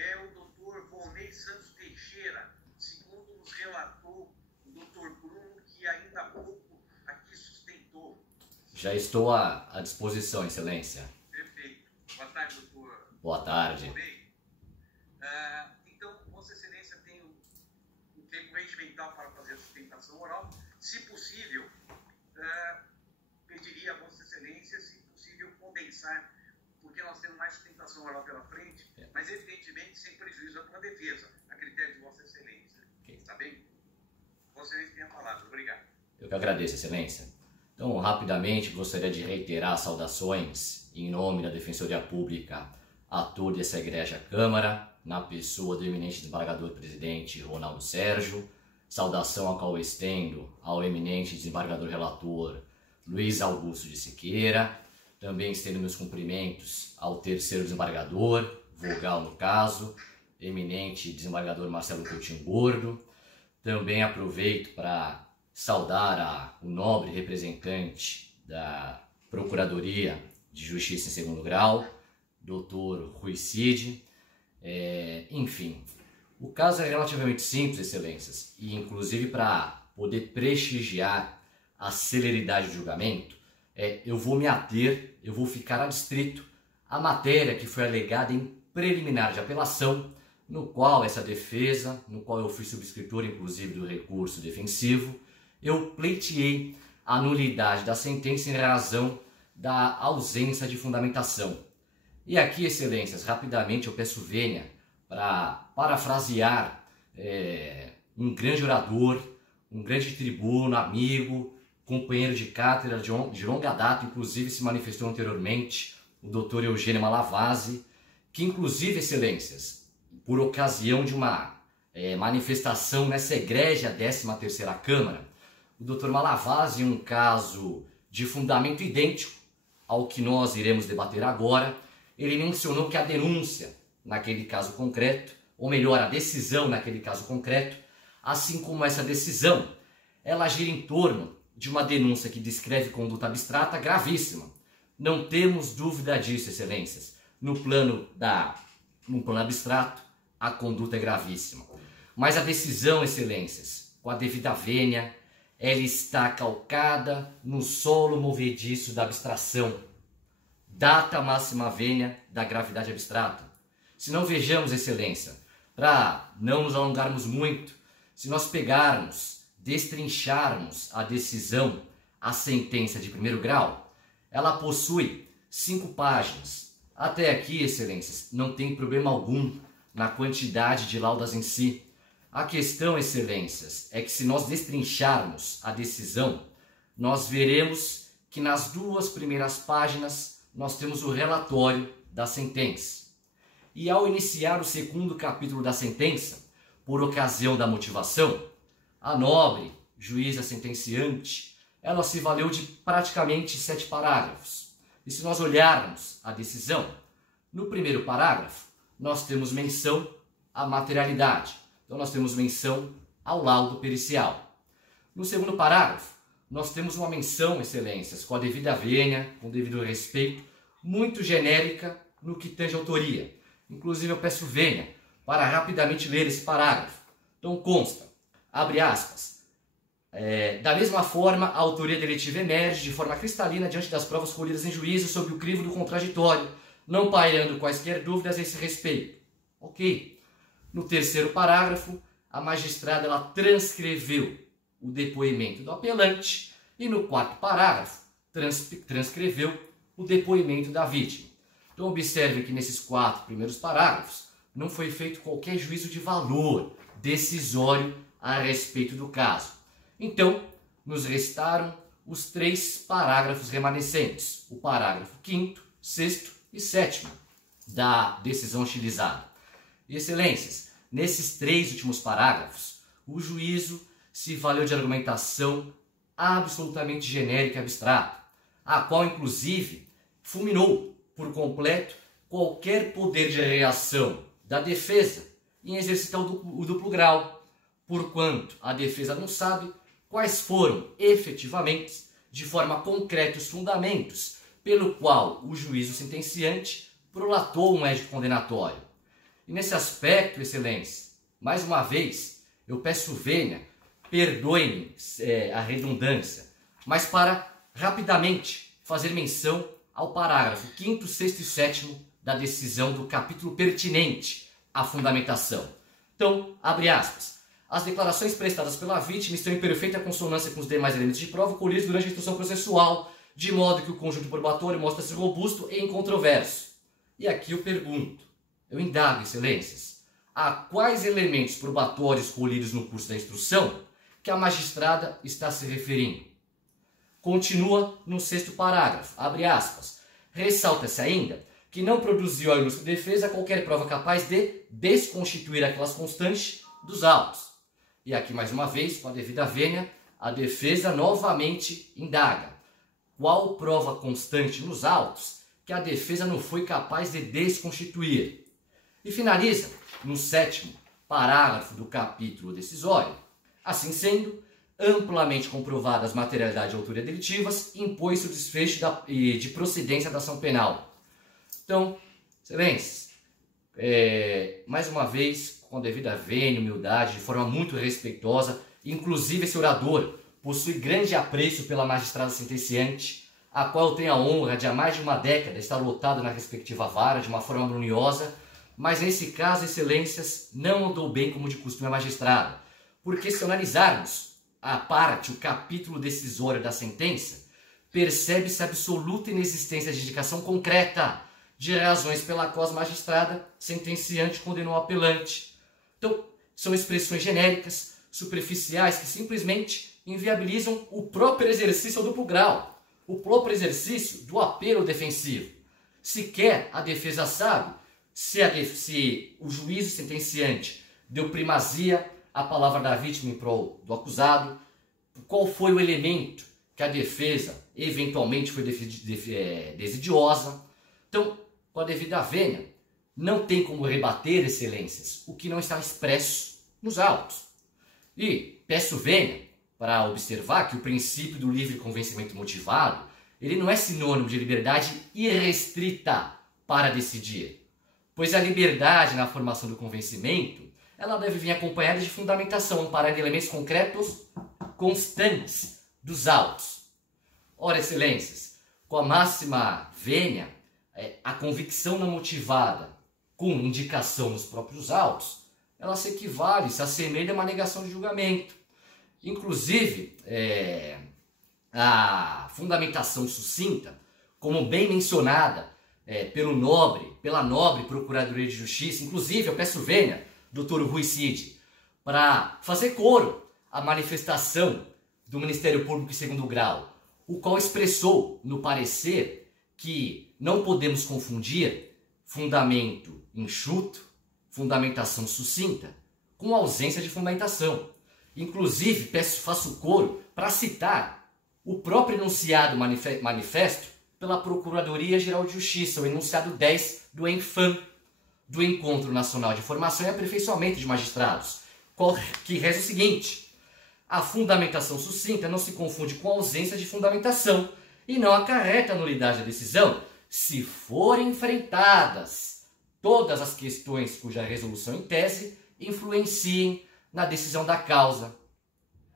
é o doutor Volney Santos Teixeira, segundo nos relatou o doutor Bruno, que ainda há pouco aqui sustentou. Já estou à disposição, Excelência. Perfeito. Boa tarde, doutor. Boa tarde. Volney. Então, Vossa Excelência tem um tempo regimental para fazer a sustentação oral. Se possível, pediria a Vossa Excelência, se possível, condensar, porque nós temos mais sustentação oral pela frente, mas evidentemente sem prejuízo para a defesa, a critério de Vossa Excelência. Okay. Está bem? Vossa Excelência tem a palavra. Obrigado. Eu que agradeço, Excelência. Então, rapidamente, gostaria de reiterar saudações em nome da Defensoria Pública a toda essa egrégia Câmara, na pessoa do eminente desembargador-presidente Ronaldo Sérgio. Saudação ao qual eu estendo ao eminente desembargador relator Luiz Augusto de Siqueira. Também estendo meus cumprimentos ao terceiro desembargador, vogal no caso, eminente desembargador Marcelo Coutinho Gordo. Também aproveito para saudar o nobre representante da Procuradoria de Justiça em Segundo Grau, Dr. Rui Cid. Enfim, o caso é relativamente simples, Excelências, e inclusive para poder prestigiar a celeridade do julgamento, eu vou me ater, eu vou ficar adstrito à matéria que foi alegada em preliminar de apelação, no qual essa defesa, no qual eu fui subscritor inclusive do recurso defensivo, eu pleiteei a nulidade da sentença em razão da ausência de fundamentação. E aqui, Excelências, rapidamente eu peço vênia para parafrasear um grande orador, um grande tribuno, amigo, companheiro de cátedra de longa data, inclusive se manifestou anteriormente, o Dr. Eugênio Malavasi, que inclusive, Excelências, por ocasião de uma manifestação nessa egrégia 13ª Câmara, o Dr. Malavasi, em um caso de fundamento idêntico ao que nós iremos debater agora, ele mencionou que a denúncia naquele caso concreto, ou melhor, a decisão naquele caso concreto, assim como essa decisão, ela gira em torno de uma denúncia que descreve conduta abstrata gravíssima. Não temos dúvida disso, Excelências. No plano abstrato, a conduta é gravíssima. Mas a decisão, Excelências, com a devida vênia, ela está calcada no solo movediço da abstração. Data máxima vênia da gravidade abstrata. Se não vejamos, Excelência, para não nos alongarmos muito, se nós pegarmos, destrincharmos a decisão, a sentença de primeiro grau, ela possui 5 páginas. Até aqui, Excelências, não tem problema algum na quantidade de laudas em si. A questão, Excelências, é que se nós destrincharmos a decisão, nós veremos que nas 2 primeiras páginas nós temos o relatório da sentença. E ao iniciar o 2º capítulo da sentença, por ocasião da motivação, a nobre juíza sentenciante, ela se valeu de praticamente 7 parágrafos. E se nós olharmos a decisão, no primeiro parágrafo, nós temos menção à materialidade. Então nós temos menção ao laudo pericial. No segundo parágrafo, nós temos uma menção, Excelências, com a devida vênia, com o devido respeito, muito genérica no que tange autoria. Inclusive eu peço vênia para rapidamente ler esse parágrafo. Então consta, abre aspas, da mesma forma, a autoria deletiva emerge de forma cristalina diante das provas colhidas em juízo sob o crivo do contraditório, não pairando quaisquer dúvidas a esse respeito. Ok. No terceiro parágrafo, a magistrada ela transcreveu o depoimento do apelante e no 4º parágrafo transcreveu o depoimento da vítima. Então observe que nesses 4 primeiros parágrafos não foi feito qualquer juízo de valor decisório a respeito do caso. Então, nos restaram os 3 parágrafos remanescentes, o parágrafo 5º, 6º e 7º da decisão utilizada. Excelências, nesses 3 últimos parágrafos, o juízo se valeu de argumentação absolutamente genérica e abstrata, a qual inclusive fulminou por completo qualquer poder de reação da defesa em exercitar o duplo grau, porquanto a defesa não sabe quais foram efetivamente, de forma concreta, os fundamentos pelo qual o juízo sentenciante prolatou um édito condenatório. E nesse aspecto, Excelência, mais uma vez, eu peço vênia, perdoe-me a redundância, mas para rapidamente fazer menção ao parágrafo 5º, 6º e 7º da decisão do capítulo pertinente à fundamentação. Então, abre aspas. As declarações prestadas pela vítima estão em perfeita consonância com os demais elementos de prova colhidos durante a instrução processual, de modo que o conjunto probatório mostra-se robusto e incontroverso. E aqui eu pergunto, eu indago, Excelências, a quais elementos probatórios colhidos no curso da instrução que a magistrada está se referindo? Continua no 6º parágrafo, abre aspas. Ressalta-se ainda que não produziu a ilustre defesa qualquer prova capaz de desconstituir aquelas constantes dos autos. E aqui, mais uma vez, com a devida vênia, a defesa novamente indaga. Qual prova constante nos autos que a defesa não foi capaz de desconstituir? E finaliza no 7º parágrafo do capítulo decisório. Assim sendo, amplamente comprovadas materialidade e autoria delitivas, impôs-se o desfecho de procedência da ação penal. Então, Excelências, mais uma vez, com a devida vênia, humildade, de forma muito respeitosa, inclusive esse orador possui grande apreço pela magistrada sentenciante, a qual eu tenho a honra de há mais de uma década estar lotado na respectiva vara de uma forma harmoniosa, mas nesse caso, Excelências, não andou bem como de costume a magistrada, porque se analisarmos a parte, o capítulo decisório da sentença, percebe-se a absoluta inexistência de indicação concreta de razões pela qual a magistrada sentenciante condenou o apelante. Então, são expressões genéricas, superficiais, que simplesmente inviabilizam o próprio exercício do duplo grau, o próprio exercício do apelo defensivo. Sequer a defesa sabe se o juízo sentenciante deu primazia à palavra da vítima em prol do acusado, qual foi o elemento que a defesa eventualmente foi desidiosa. Então, com a devida vênia, não tem como rebater, Excelências, o que não está expresso nos autos. E peço vênia para observar que o princípio do livre convencimento motivado, ele não é sinônimo de liberdade irrestrita para decidir, pois a liberdade na formação do convencimento, ela deve vir acompanhada de fundamentação, amparada em elementos concretos constantes dos autos. Ora, Excelências, com a máxima vênia, a convicção não motivada com indicação nos próprios autos, ela se equivale, se assemelha a uma negação de julgamento. Inclusive, a fundamentação sucinta, como bem mencionada pela nobre Procuradoria de Justiça, inclusive eu peço vênia, Dr. Rui Cid, para fazer coro à manifestação do Ministério Público em segundo grau, o qual expressou no parecer que não podemos confundir fundamento enxuto, fundamentação sucinta, com ausência de fundamentação. Inclusive, faço coro para citar o próprio enunciado manifesto pela Procuradoria-Geral de Justiça, o enunciado 10 do ENFAM, do Encontro Nacional de Formação e Aperfeiçoamento de Magistrados, que reza o seguinte: a fundamentação sucinta não se confunde com a ausência de fundamentação e não acarreta a nulidade da decisão se forem enfrentadas todas as questões cuja resolução em tese influenciem na decisão da causa.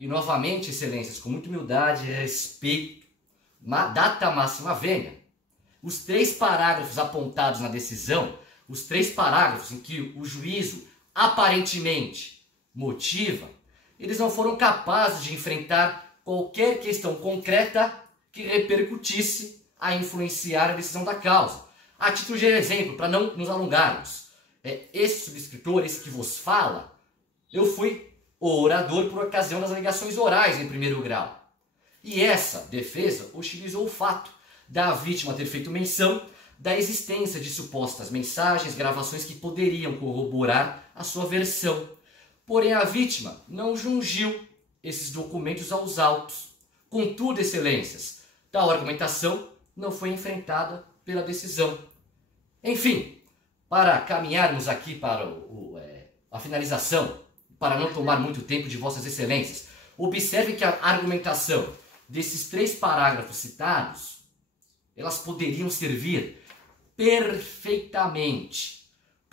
E novamente, Excelências, com muita humildade e respeito, data máxima vênia, os 3 parágrafos apontados na decisão, os 3 parágrafos em que o juízo aparentemente motiva, eles não foram capazes de enfrentar qualquer questão concreta que repercutisse a influenciar a decisão da causa. A título de exemplo, para não nos alongarmos, esse subscritor, esse que vos fala, eu fui o orador por ocasião das alegações orais em primeiro grau. E essa defesa utilizou o fato da vítima ter feito menção da existência de supostas mensagens, gravações que poderiam corroborar a sua versão. Porém, a vítima não jungiu esses documentos aos autos. Contudo, Excelências, tal argumentação não foi enfrentada pela decisão. Enfim, para caminharmos aqui para a finalização, para não tomar muito tempo de Vossas Excelências, observe que a argumentação desses 3 parágrafos citados, elas poderiam servir perfeitamente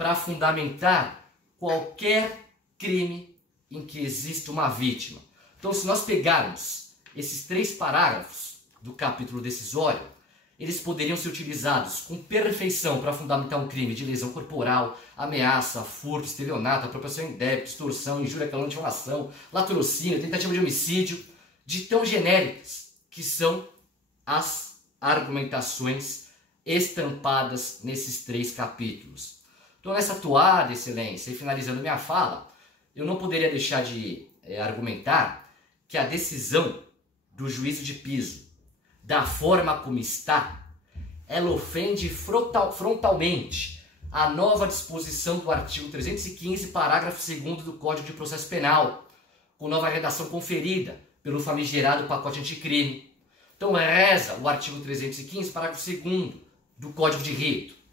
para fundamentar qualquer crime em que exista uma vítima. Então, se nós pegarmos esses 3 parágrafos do capítulo decisório, eles poderiam ser utilizados com perfeição para fundamentar um crime de lesão corporal, ameaça, furto, estelionato, apropriação indébita, extorsão, injúria, calúnia, difamação, latrocínio, tentativa de homicídio, de tão genéricas que são as argumentações estampadas nesses 3 capítulos. Então, nessa toada, Excelência, e finalizando minha fala, eu não poderia deixar de argumentar que a decisão do juízo de piso, da forma como está, ela ofende frontalmente a nova disposição do artigo 315, parágrafo 2º do Código de Processo Penal, com nova redação conferida pelo famigerado pacote anticrime. Então, reza o artigo 315, parágrafo 2º do Código de Rito.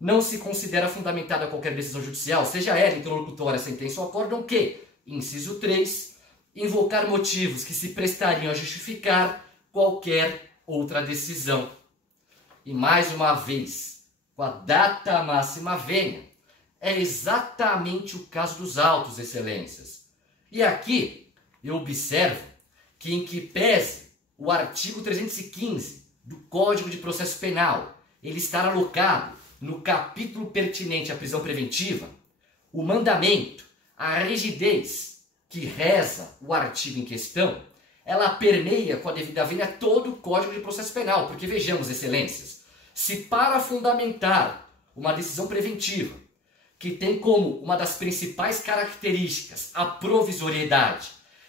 Não se considera fundamentada qualquer decisão judicial, seja ela interlocutória, sentença ou acórdão, que, inciso 3, invocar motivos que se prestariam a justificar qualquer outra decisão. E mais uma vez, com a data máxima vênia, é exatamente o caso dos autos, Excelências. E aqui eu observo que, em que pese o artigo 315 do Código de Processo Penal ele estar alocado no capítulo pertinente à prisão preventiva, o mandamento, a rigidez que reza o artigo em questão, ela permeia com a devida vênia todo o Código de Processo Penal. Porque vejamos, Excelências, se para fundamentar uma decisão preventiva que tem como uma das principais características a provisoriedade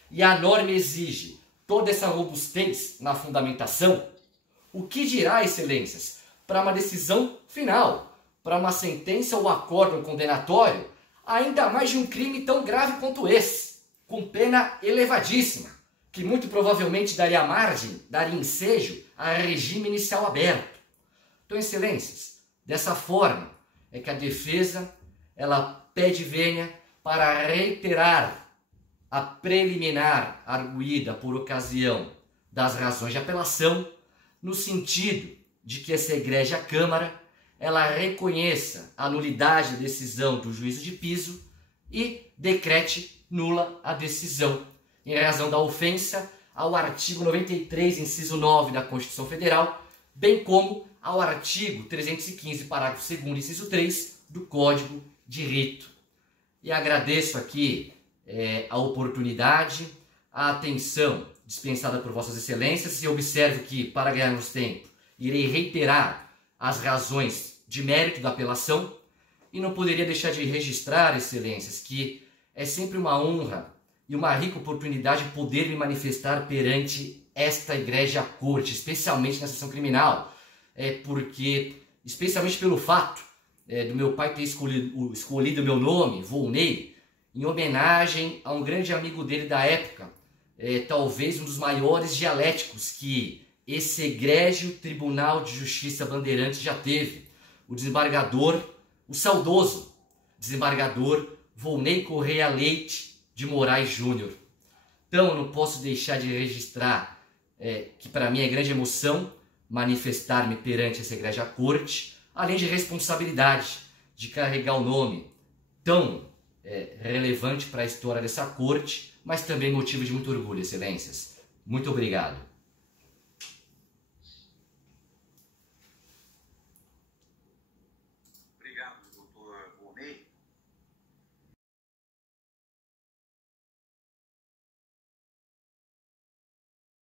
e a norma exige toda essa robustez na fundamentação, o que dirá, Excelências, para uma decisão final, para uma sentença ou acórdão condenatório, ainda mais de um crime tão grave quanto esse, com pena elevadíssima, que muito provavelmente daria margem, daria ensejo a regime inicial aberto. Então, Excelências, dessa forma é que a defesa ela pede vênia para reiterar a preliminar arguída por ocasião das razões de apelação, no sentido de que essa egrégea Câmara ela reconheça a nulidade da decisão do juízo de piso e decrete nula a decisão, em razão da ofensa ao artigo 93, inciso 9 da Constituição Federal, bem como ao artigo 315, parágrafo 2º, inciso 3 do Código de Rito. E agradeço aqui a oportunidade, a atenção dispensada por Vossas Excelências, e observo que, para ganharmos tempo, irei reiterar as razões de mérito da apelação, e não poderia deixar de registrar, Excelências, que é sempre uma honra e uma rica oportunidade poder me manifestar perante esta Egrégia Corte, especialmente na sessão criminal, porque, especialmente pelo fato do meu pai ter escolhido o meu nome, Volney, em homenagem a um grande amigo dele da época, talvez um dos maiores dialéticos que esse egrégio Tribunal de Justiça Bandeirantes já teve, o desembargador, o saudoso desembargador Volney Correia Leite de Moraes Júnior. Então, eu não posso deixar de registrar que para mim é grande emoção manifestar-me perante essa Egrégia Corte, além de responsabilidade de carregar o nome tão relevante para a história dessa corte, mas também motivo de muito orgulho, Excelências. Muito obrigado.